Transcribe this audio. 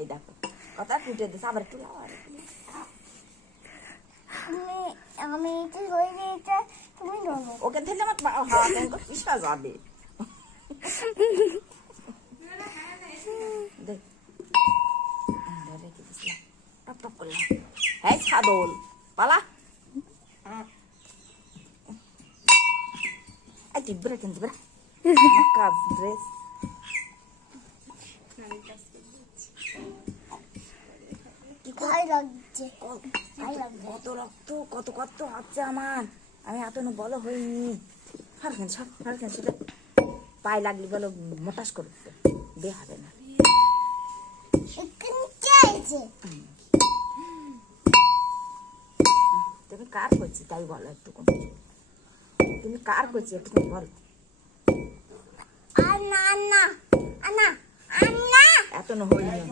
এই দেখো কথা টুটে দিস আবার একটু লাও আমি তো হয়ে গেছে তুমি ধরো ওকে ধরলে আমার হাওয়া কেন পিসা যাবে দেখ রেখে দিস টপ টপ করলাম হ্যাঁ ছাদল পালা এই তুই ব্রেক কিনতে ব্রা কাজ ড্রেস ভাই লাগছে কত রক্ত কত কত হচ্ছে আমার আমি এতনু বলো হইনি ফারখান সব ফারখান সেটা পায়ে লাগলি বলো মোটাস করতে বে হবে না তুমি কার করছি তাই বলো একটু তুমি কার করছি একটু বলো আন্না আন্না আন্না আন্না এতনু হইনি